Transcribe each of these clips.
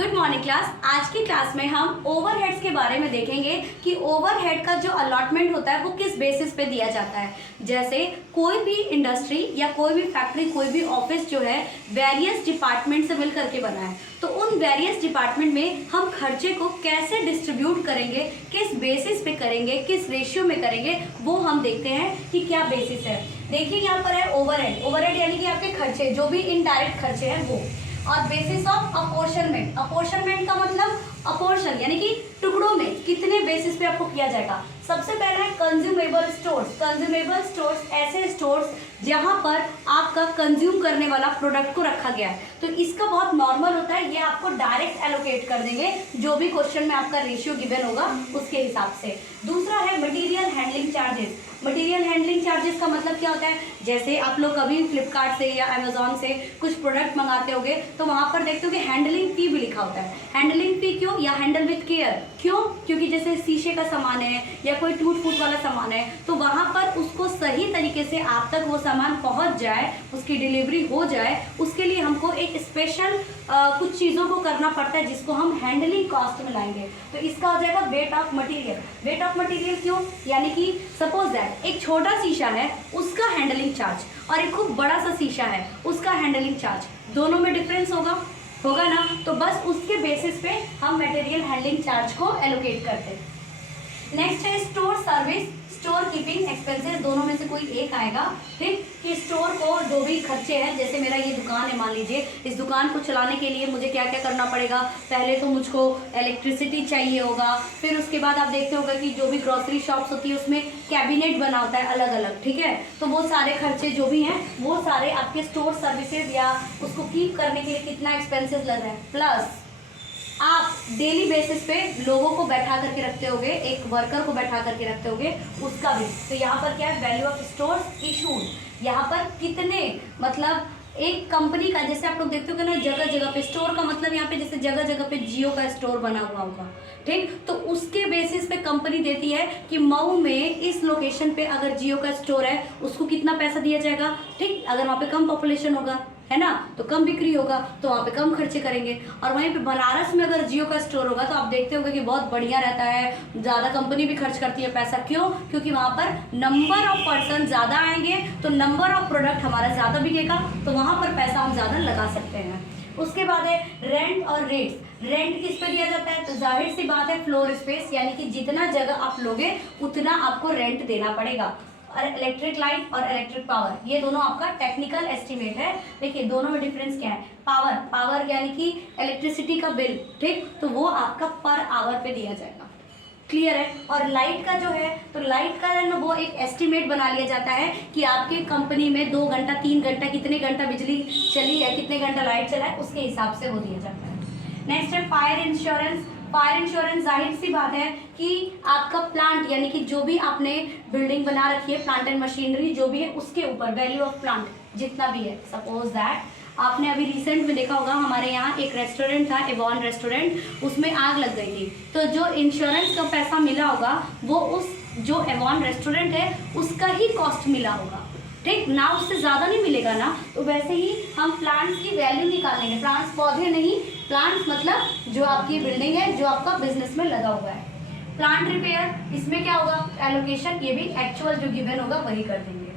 Good morning class. आज की class में हम ओवरहेड्स के बारे में देखेंगे कि ओवरहेड का जो अलॉटमेंट होता है वो किस बेसिस पे दिया जाता है। जैसे कोई भी इंडस्ट्री या कोई भी फैक्ट्री, कोई भी ऑफिस जो है वेरियस डिपार्टमेंट से मिल करके बना है, तो उन वेरियस डिपार्टमेंट में हम खर्चे को कैसे डिस्ट्रीब्यूट करेंगे, किस बेसिस पे करेंगे, किस रेशियो में करेंगे, वो हम देखते हैं कि क्या बेसिस है। देखिए यहाँ पर है ओवरहेड। ओवरहेड यानी कि आपके खर्चे, जो भी इनडायरेक्ट खर्चे हैं वो, और बेसिस ऑफ अपॉर्शनमेंट। अपॉर्शनमेंट का मतलब अपॉर्शन यानी कि टुकड़ों में कितने बेसिस पे आपको किया जाएगा। सबसे पहला है कंज्यूमेबल स्टोर्स। कंज्यूमेबल स्टोर्स ऐसे स्टोर्स जहां पर आपका कंज्यूम करने वाला प्रोडक्ट को रखा गया है, तो इसका बहुत नॉर्मल होता है, ये आपको डायरेक्ट एलोकेट कर देंगे जो भी क्वेश्चन में आपका रेशियो गिवन होगा उसके हिसाब से। दूसरा है material handling charges. Material handling charges का मतलब क्या होता है, जैसे आप लोग कभी फ्लिपकार्ट से या अमेजोन से कुछ प्रोडक्ट मंगाते होगे तो वहां पर देखते हो कि हैंडलिंग फी भी लिखा होता है। हैंडलिंग फी क्यों, या हैंडल विथ केयर क्यों, क्योंकि जैसे शीशे का सामान है या कोई टूट फूट वाला सामान है, तो वहां पर उसको सही तरीके से आप तक वो सामान पहुंच जाए, उसकी डिलीवरी हो जाए, उसके लिए हमको एक स्पेशल कुछ चीज़ों को करना पड़ता है जिसको हम हैंडलिंग कॉस्ट में लाएंगे। तो इसका हो जाएगा weight of material. Weight of material क्यों, यानी कि सपोज दैट एक छोटा शीशा है उसका हैंडलिंग चार्ज और एक खूब बड़ा सा शीशा है उसका हैंडलिंग चार्ज, दोनों में डिफरेंस होगा ना, तो बस उसके बेसिस पे हम मटेरियल हैंडलिंग चार्ज को एलोकेट करते हैं। नेक्स्ट है store service, store keeping expenses, दोनों में से कोई एक आएगा। ठीक, कि स्टोर को जो भी खर्चे हैं, जैसे मेरा ये दुकान है मान लीजिए, इस दुकान को चलाने के लिए मुझे क्या क्या करना पड़ेगा। पहले तो मुझको इलेक्ट्रिसिटी चाहिए होगा, फिर उसके बाद आप देखते होगा कि जो भी ग्रोसरी शॉप्स होती है उसमें कैबिनेट बना होता है अलग अलग, ठीक है, तो वो सारे खर्चे जो भी हैं वो सारे आपके स्टोर सर्विसेज या उसको कीप करने के लिए कितना एक्सपेंसेस लग रहा है। प्लस आप डेली बेसिस पे लोगों को बैठा करके रखते होगे, एक वर्कर को बैठा करके रखते होगे, उसका भी। तो यहाँ पर क्या है, वैल्यू ऑफ स्टोर्स इशूड। यहाँ पर कितने, मतलब एक कंपनी का, जैसे आप लोग देखते हो ना जगह जगह पे स्टोर का मतलब यहाँ पे जैसे जगह जगह पे जियो का स्टोर बना हुआ होगा, ठीक, तो उसके बेसिस पे कंपनी देती है कि मऊ में इस लोकेशन पे अगर जियो का स्टोर है उसको कितना पैसा दिया जाएगा। ठीक, अगर वहाँ पे कम पॉपुलेशन होगा, है ना, तो कम बिक्री होगा, तो वहाँ पे कम खर्चे करेंगे। और वहीं पे बनारस में अगर जियो का स्टोर होगा तो आप देखते होंगे कि बहुत बढ़िया रहता है, ज़्यादा कंपनी भी खर्च करती है पैसा। क्यों, क्योंकि वहाँ पर नंबर ऑफ पर्सन ज़्यादा आएंगे तो नंबर ऑफ प्रोडक्ट हमारा ज़्यादा बिकेगा, तो वहाँ पर पैसा हम ज़्यादा लगा सकते हैं। उसके बाद है रेंट और रेट्स। रेंट किस पे दिया जाता है, तो जाहिर सी बात है फ्लोर स्पेस, यानी कि जितना जगह आप लोगे उतना आपको रेंट देना पड़ेगा। और इलेक्ट्रिक लाइट और इलेक्ट्रिक पावर, ये दोनों आपका टेक्निकल एस्टिमेट है। देखिए दोनों में डिफरेंस क्या है। पावर यानी कि इलेक्ट्रिसिटी का बिल, ठीक, तो वो आपका पर आवर पे दिया जाएगा। क्लियर है। और लाइट का जो है, तो लाइट का है ना वो एक एस्टिमेट बना लिया जाता है कि आपके कंपनी में 2 घंटा 3 घंटा कितने घंटा बिजली चली है, कितने घंटा लाइट चला है, उसके हिसाब से वो दिया जाता है। नेक्स्ट है फायर इंश्योरेंस। फायर इंश्योरेंस जाहिर सी बात है कि आपका प्लांट, यानी कि जो भी आपने बिल्डिंग बना रखी है, प्लांट एंड मशीनरी जो भी है, उसके ऊपर वैल्यू ऑफ प्लांट जितना भी है। सपोज दैट आपने अभी रिसेंट में देखा होगा हमारे यहाँ एक रेस्टोरेंट था, एवॉन रेस्टोरेंट, उसमें आग लग गई थी, तो जो इंश्योरेंस का पैसा मिला होगा वो उस जो एवॉन रेस्टोरेंट है उसका ही कॉस्ट मिला होगा, ठीक ना, उससे ज़्यादा नहीं मिलेगा ना। तो वैसे ही हम प्लांट्स की वैल्यू निकालेंगे। प्लांट्स पौधे नहीं, प्लांट्स मतलब जो आपकी बिल्डिंग है, जो आपका बिजनेस में लगा हुआ है। प्लांट रिपेयर, इसमें क्या होगा, एलोकेशन, ये भी एक्चुअल जो गिवन होगा वही कर देंगे।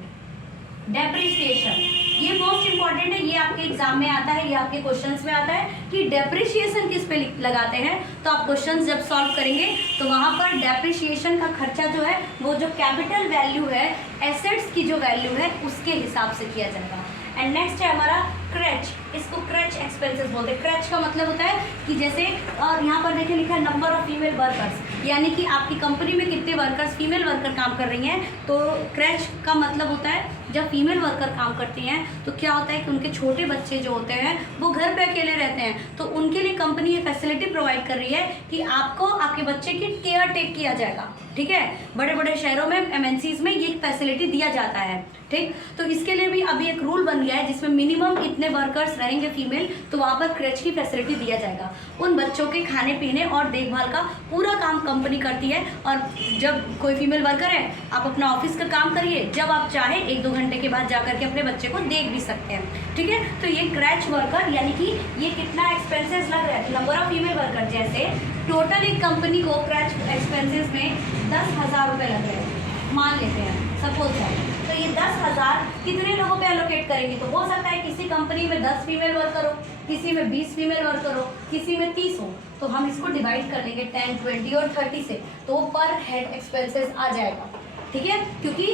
डेप्रिसिएशन, ये मोस्ट इंपॉर्टेंट है, ये आपके एग्जाम में आता है, ये आपके क्वेश्चंस में आता है कि डेप्रिसिएशन किस पे लगाते हैं। तो आप क्वेश्चंस जब सॉल्व करेंगे तो वहां पर डेप्रिसिएशन का खर्चा जो है वो जो कैपिटल वैल्यू है, एसेट्स की जो वैल्यू है उसके हिसाब से किया जाएगा। एंड नेक्स्ट है हमारा क्रच, इसको क्रच एक्सपेंसेस बोलते हैं। क्रच का मतलब होता है कि जैसे, और यहाँ पर देखिए लिखा है नंबर ऑफ फीमेल वर्कर्स, यानी कि आपकी कंपनी में कितने वर्कर्स, फीमेल वर्कर काम कर रही हैं, तो क्रच का मतलब होता है जब फीमेल वर्कर काम करती हैं तो क्या होता है कि उनके छोटे बच्चे जो होते हैं वो घर पे अकेले रहते हैं, तो उनके लिए कंपनी ये फैसिलिटी प्रोवाइड कर रही है कि आपको आपके बच्चे की केयर टेक किया जाएगा। ठीक है, बड़े बड़े शहरों में एमएनसीज में ये फैसिलिटी दिया जाता है। ठीक, तो इसके लिए भी अभी एक रूल बन गया है जिसमें मिनिमम इतने वर्कर्स रहेंगे फीमेल, तो वहाँ पर क्रच की फैसिलिटी दिया जाएगा। उन बच्चों के खाने पीने और देखभाल का पूरा काम कंपनी करती है। और जब कोई फीमेल वर्कर है, आप अपना ऑफिस का काम करिए, जब आप चाहे 1-2 घंटे घंटे के बाद जा करके अपने बच्चे को देख भी सकते हैं। ठीक है, तो ये क्रैच वर्कर यानी कि ये कितना एक्सपेंसेस लग रहा है, नंबर ऑफ फीमेल वर्कर, जैसे टोटल एक कंपनी को क्रैच एक्सपेंसेस में 10,000 रुपये लग रहे हैं, मान लेते हैं सपोज दैट। तो ये 10,000 कितने लोगों पे एलोकेट करेंगे? तो हो सकता है किसी कंपनी में 10 फीमेल वर्कर हो, किसी में 20 फीमेल वर्कर हो, किसी में 30 हो, तो हम इसको डिवाइड कर लेंगे 10, 20 और 30 से, तो पर हेड एक्सपेंसेस आ जाएगा। ठीक है, क्योंकि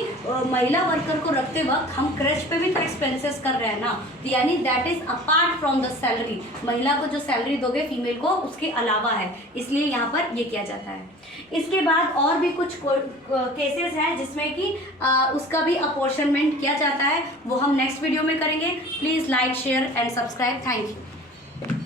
महिला वर्कर को रखते वक्त हम क्रैच पे भी तो एक्सपेंसेस कर रहे हैं ना, तो यानी that is apart from the salary. महिला को जो सैलरी दोगे फीमेल को उसके अलावा है, इसलिए यहाँ पर ये किया जाता है। इसके बाद और भी कुछ केसेस हैं जिसमें कि उसका भी अपॉर्शनमेंट किया जाता है, वो हम नेक्स्ट वीडियो में करेंगे। Please like, share and subscribe. Thank you.